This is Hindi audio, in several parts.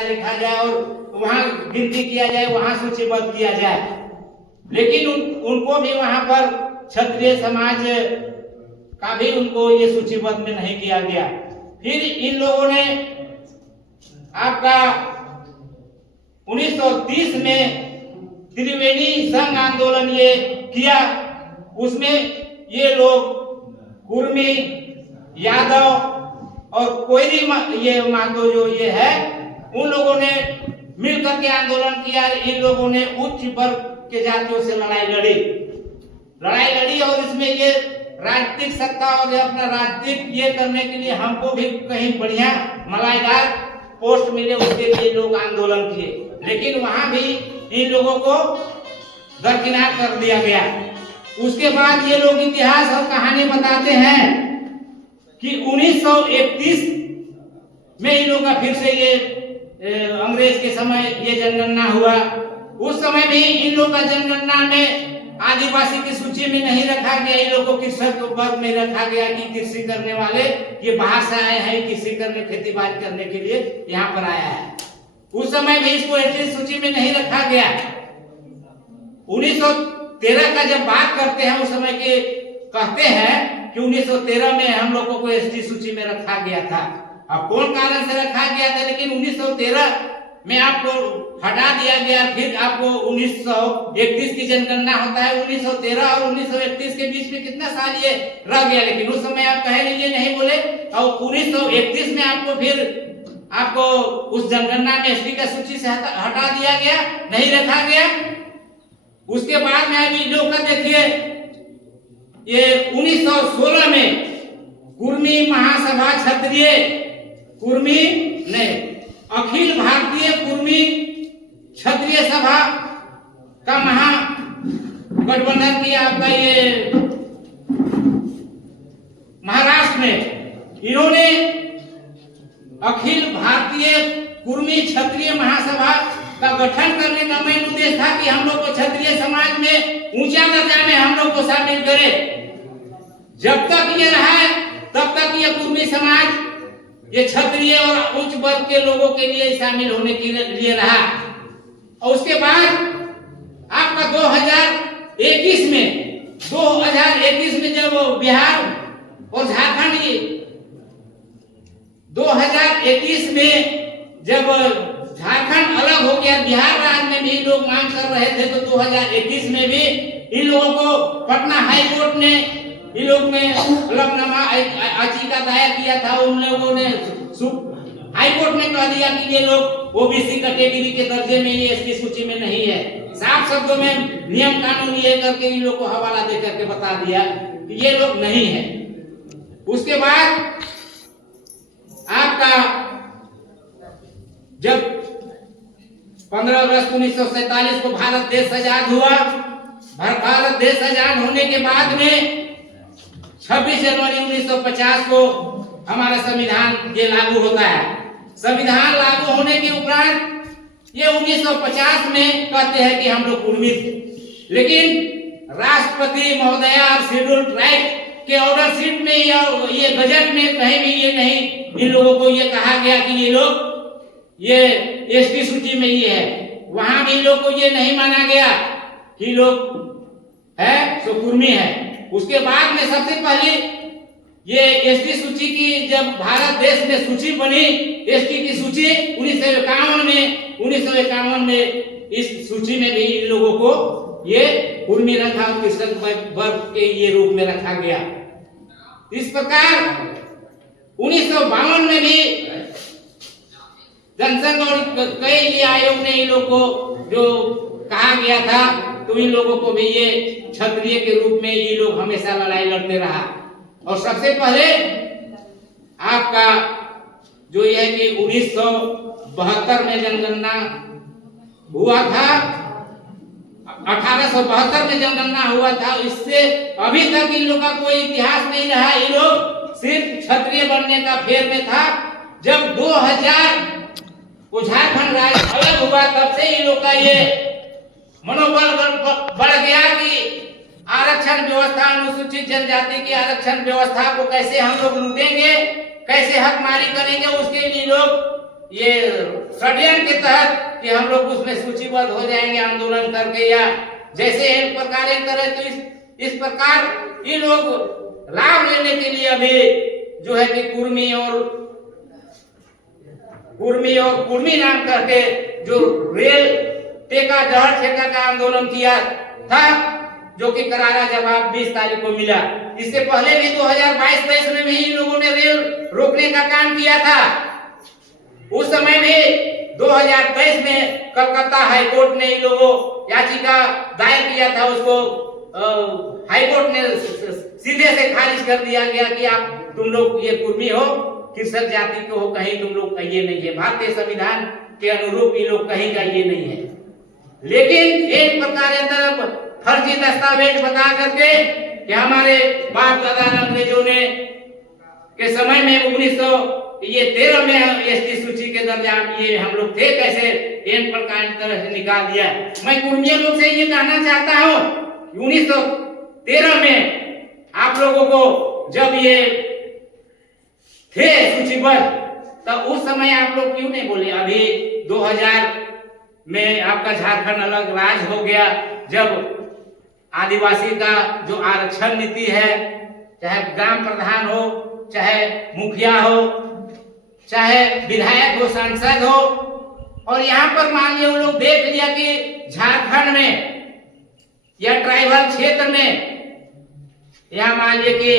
पता लिखा जाए और वहां गिनती किया जाए, वहां सूचीबद्ध किया जाए। लेकिन उनको भी वहां पर क्षत्रिय समाज का भी उनको ये सूचीबद्ध में नहीं किया गया। फिर इन लोगों ने आपका 1930 में त्रिवेणी संघ आंदोलन ये किया। उसमें ये लोग कुर्मी, यादव और कोयरी ये मातो जो ये है, उन लोगों ने मिलकर के आंदोलन किया। इन लोगों ने उच्च वर्ग के जातियों से लड़ाई लड़ी और इसमें ये राजनीतिक सत्ता और अपना राजनीतिक ये करने के लिए हमको भी कहीं बढ़िया मलाईदार पोस्ट मिले, उसके लिए लोग आंदोलन किए। लेकिन वहां भी इन लोगों को दरकिनार कर दिया गया। उसके बाद ये लोग इतिहास और कहानी बताते हैं कि 1931 में इन लोगों का फिर से ये अंग्रेज के समय ये जनगणना हुआ। उस समय भी इन लोगों का जनगणना में आदिवासी की सूची में नहीं रखा गया। इन लोगों को कृषक वर्ग में रखा गया कि कृषि करने वाले ये बाहर से आए हैं, कृषि करने, खेती बाड़ी करने के लिए यहाँ पर आया है। उस समय भी इसको एसटी सूची में नहीं रखा गया। 1913 का जब बात करते हैं, उस समय के कहते हैं कि 1913 में हम लोगों को एसटी सूची में रखा गया था। अब कौन कारण से रखा गया था, लेकिन 1913 में आपको हटा दिया गया। फिर आपको 1931 की जनगणना होता है। 1913 और 1931 के बीच में कितना साल ये रह गया, लेकिन उस समय आप कहे नहीं बोले। और 1931 में आपको फिर आपको उस जनगणना में एसटी का सूची से हटा दिया गया, नहीं रखा गया। उसके बाद में अभी लोग का देखिए, ये 1916 में कुर्मी महासभा क्षत्रिय कुर्मी ने अखिल भारतीय कुर्मी क्षत्रिय सभा का महागठबंधन किया। आपका ये महाराष्ट्र में इन्होंने अखिल भारतीय कुर्मी क्षत्रिय महासभा का गठन करने का मेन उद्देश्य था कि हम लोग को क्षत्रिय समाज में ऊंचा दर्जा में हम लोग को शामिल करे। जब तक ये रहा है तब तक ये कुर्मी समाज ये क्षत्रिय और उच्च वर्ग के लोगों के लिए शामिल होने के लिए रहा। और उसके बाद आपका 2021 में जब बिहार और झारखंड 2021 में जब झारखंड अलग हो गया, बिहार राज्य में भी लोग मांग कर रहे थे, तो 2021 में भी इन लोगों को पटना हाई कोर्ट ने इन लोग ने हलफनामा याचिका दायर किया था। उन लोगों ने हाई कोर्ट ने कह दिया कि ये लोग ओबीसी कैटेगरी के दर्जे में, ये एसटी सूची में नहीं है। साफ शब्दों में नियम कानून ये करके इन लोग को हवाला दे करके बता दिया कि ये लोग नहीं है। उसके बाद आपका जब 15 अगस्त 1947 को भारत देश आजाद हुआ, भारत देश आजाद होने के बाद में 26 जनवरी 1950 को हमारा संविधान ये लागू होता है। संविधान लागू होने के उपरांत ये 1950 में कहते हैं कि हम लोग कुर्मी थे, लेकिन राष्ट्रपति महोदया और शेड्यूल ट्राइब के ऑर्डर शीट में या ये बजट में कहीं भी ये नहीं इन लोगों को ये कहा गया कि ये लोग ये एसटी सूची में ये है। वहां भी लोग को ये नहीं माना गया कि लोग है सो कुर्मी है। उसके बाद में सबसे पहले ये एसटी सूची की जब भारत देश में सूची बनी, एसटी की सूची 1951 में इस सूची में भी इन लोगों को ये कुर्मी रखा और कृषक वर्ग के ये रूप में रखा गया। इस प्रकार 1952 में भी जनसंघ और कई आयोग ने इन लोग को जो कहा गया था, तो इन लोगों को भी ये क्षत्रिय के रूप में ये लोग हमेशा लड़ाई लड़ते रहा। और सबसे पहले आपका जो ये है कि 1972 में जनगणना हुआ था, 1872 में जनगणना हुआ था। इससे अभी तक इन लोग का कोई इतिहास नहीं रहा। ये लोग सिर्फ क्षत्रिय बनने का फेर में था। जब 2000 को झारखंड राज्य अलग हुआ, तब से इन लोग का ये मनोबल बढ़ गया कि आरक्षण व्यवस्था, अनुसूचित जनजाति की आरक्षण व्यवस्था को कैसे हम लोग लूटेंगे, कैसे हकमारी करेंगे, उसके लिए लोग ये षड्यंत्र के तहत कि हम लोग उसमें सूचीबद्ध हो जाएंगे आंदोलन करके, या जैसे एक प्रकार एक तरह तो इस प्रकार ये लोग लाभ लेने के लिए अभी जो है कि कुर्मी और कुर्मी नाम करके जो रेल टेका जहर ठेका का आंदोलन किया था, जो कि करारा जवाब 20 तारीख को मिला। इससे पहले भी 2022-23 में भी इन लोगों ने रेल रोकने का काम किया था। उस समय भी 2023 में कलकत्ता हाईकोर्ट ने इन लोगों याचिका दायर किया था, उसको हाईकोर्ट ने सीधे से खारिज कर दिया गया कि आप तुम लोग ये कुर्मी हो, कृषक जाति के हो, कहीं तुम लोग का ये नहीं है, भारतीय संविधान के अनुरूप ये लोग कहीं का ये नहीं है। लेकिन एक प्रकार फर्जी दस्तावेज बता करके कि हमारे बाप दादा अंग्रेजों ने के समय में 1913 में एसटी सूची के दर्जा ये हम लोग थे, कैसे इन प्रकार तरह से निकाल दिया। मैं कुर्मिया लोग से ये कहना चाहता हूँ 1913 में आप लोगों को जब ये थे सूचीबद्ध, तब उस समय आप लोग क्यों नहीं बोले? अभी 2000 में आपका झारखंड अलग राज्य हो गया, जब आदिवासी का जो आरक्षण नीति है, चाहे ग्राम प्रधान हो, चाहे मुखिया हो, चाहे विधायक हो, सांसद हो, और यहाँ पर मान लिया वो लोग देख लिया कि झारखंड में या ट्राइबल क्षेत्र में यहाँ मान लिया कि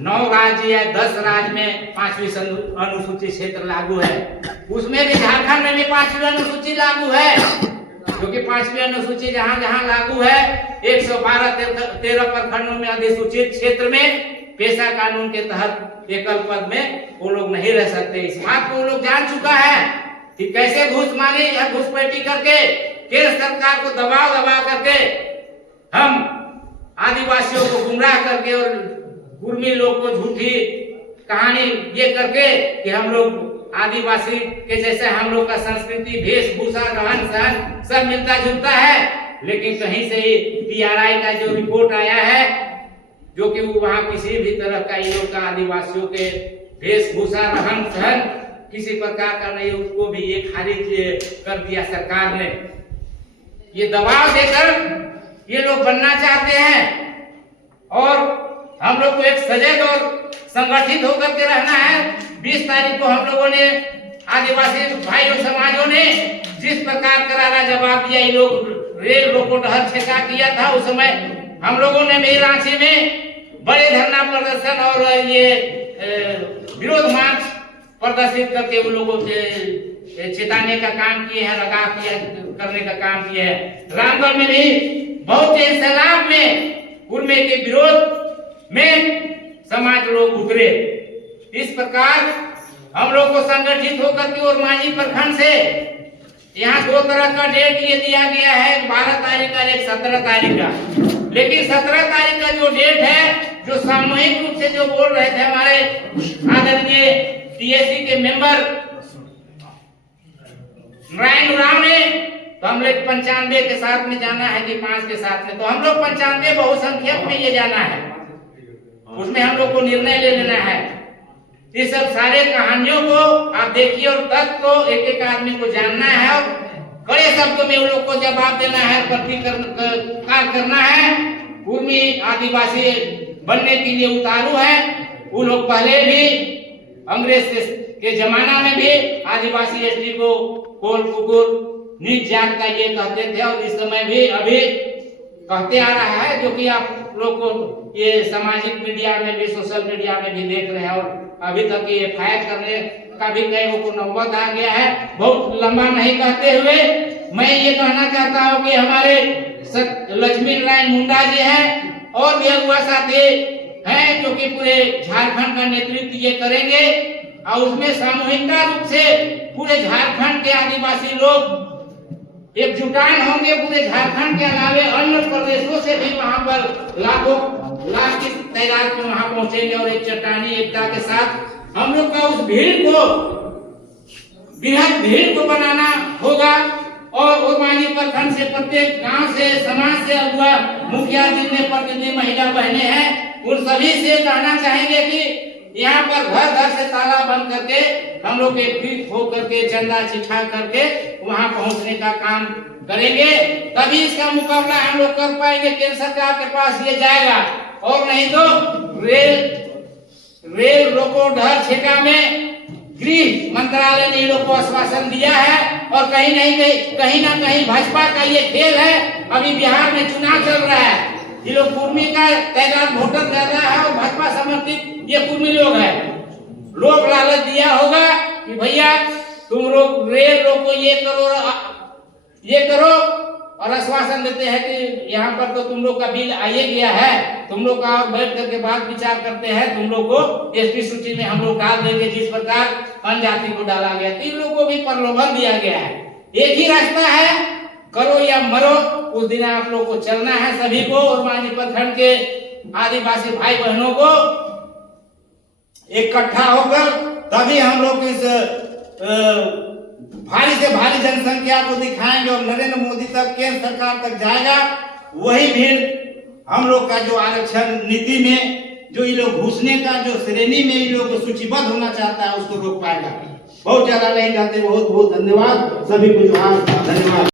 9 राज्य या 10 राज्य में 5वीं अनुसूची क्षेत्र लागू है, उसमें भी झारखंड में भी 5वीं अनुसूची लागू है, क्योंकि 5वीं अनुसूची जहां जहां लागू है 112-13 प्रखंडों में अधिसूचित क्षेत्र में पेशा कानून के तहत एकल पद में वो लोग नहीं रह सकते। इस बात को वो लोग जान चुका है कि कैसे घूस मांगी या घुसपैठी करके केंद्र सरकार को दबा करके हम आदिवासियों को गुमराह करके और कुर्मी लोग को झूठी कहानी ये करके कि हम लोग आदिवासी के जैसे हम लोग का संस्कृति, वेशभूषा, रहन सहन सब मिलता जुलता है। लेकिन कहीं से ही टीआरआई का जो रिपोर्ट आया है, जो कि वहां किसी भी तरह का इन लोग का आदिवासियों के वेशभूषा, रहन सहन किसी प्रकार का नहीं, उसको भी ये खारिज कर दिया सरकार ने। ये दबाव देकर ये लोग बनना चाहते हैं और हम लोग को एक सजग और संगठित होकर के रहना है। 20 तारीख को हम लोगों ने आदिवासी भाइयों समाजों ने जिस प्रकार करारा जवाब दिया, ये लोग रेल रोको डहर ठेका किया था, उस समय हम लोगों ने भी रांची में बड़े धरना प्रदर्शन और ये विरोध मार्च प्रदर्शित करके उन लोगों से चेताने का काम किए हैं, लगाव करने का काम किए हैं। रामगढ़ में भी बहुत से सैलाब में कुर्मे के विरोध में समाज लोग उतरे। इस प्रकार हम लोग को संगठित होकर के और मांझी प्रखंड से यहाँ 2 तरह का डेट ये दिया गया है, 12 तारीख का, एक 17 तारीख का। लेकिन 17 तारीख का जो डेट है, जो सामूहिक रूप से जो बोल रहे थे हमारे आदरणीय टीएससी के मेंबर नारायण उरांव ने, तो हम लोग 95 के साथ में जाना है कि 5 के साथ में, तो हम लोग 95 बहुसंख्यक में ये जाना है, उसमें हम लोग को निर्णय ले लेना है। ये सब सारे कहानियों को आप देखिए और तथ्य को एक एक आदमी को जानना है और कड़े शब्दों में उन लोग को जवाब देना है, प्रतिकार करना है। कुर्मी आदिवासी बनने के लिए उतारू है। वो लोग पहले भी अंग्रेज के जमाना में भी आदिवासी एसटी को कोल कुकुर नीच जात का ये कहते थे और इस समय भी अभी कहते आ रहा है, जो कि आप लोग को ये सामाजिक मीडिया में भी, सोशल मीडिया में भी देख रहे हैं। और अभी तक ये फायर करने का भी कई को नौबत आ गया है। बहुत लंबा नहीं कहते हुए मैं ये कहना चाहता हूँ कि हमारे लक्ष्मी नारायण मुंडा जी हैं और भी अगुआ साथी हैं, जो कि पूरे झारखंड का नेतृत्व ये करेंगे और उसमें सामूहिकता रूप से पूरे झारखंड के आदिवासी लोग एकजुटान होंगे। पूरे झारखंड के अलावे अन्य प्रदेशों से भी वहां पर लाखों लाख की तादाद में वहां पहुंचेंगे और एक चट्टानी एकता के साथ हम लोग का उस भीड़ को, बृहद भीड़ को बनाना होगा। और उर्मानी प्रखंड से प्रत्येक गांव से, समाज से अगुआ, मुखिया जितने प्रतिनिधि महिला बहने हैं, उन सभी से कहना चाहेंगे कि यहाँ पर घर घर से ताला बंद करके हम लोग एकत्रित होकर के चंदा छिठा करके वहां पहुंचने का काम करेंगे, तभी इसका मुकाबला हम लोग कर पाएंगे। केंद्र सरकार के पास ये जाएगा, और नहीं तो रेल रोको डर ठेका में गृह मंत्रालय ने इन लोग को आश्वासन दिया है, और कहीं ना कहीं भाजपा का ये खेल है। अभी बिहार में चुनाव चल रहा है, ये लोग कुर्मी का तादाद वोटर ज्यादा है और भाजपा समर्थित ये कुर्मी लोग है। लोग लालच दिया होगा कि भैया तुम लोग रेल रोको, ये करो, और आश्वासन देते हैं कि यहाँ पर तो तुम लोग का बिल आइए गया है, तुम लोग का और बैठ करके बात विचार करते हैं, तुम लोग को एसटी सूची में हम लोग डाल देंगे जिस प्रकार अन्य जाति को डाला गया। तीन लोगों को भी प्रलोभन दिया गया है। एक ही रास्ता है, करो या मरो, उस दिन आप लोग को चलना है सभी को, और मांझी प्रखंड के आदिवासी भाई बहनों को इकट्ठा होकर तभी हम लोग इस भारी से भारी जनसंख्या को दिखाएंगे और नरेंद्र मोदी तक, केंद्र सरकार तक जाएगा। वही भीड़ हम लोग का जो आरक्षण नीति में जो ये लोग घुसने का जो श्रेणी में इन लोग को सूचीबद्ध होना चाहता है उसको रोक पाएगा। बहुत ज्यादा नहीं जाते। बहुत बहुत धन्यवाद सभी को, धन्यवाद।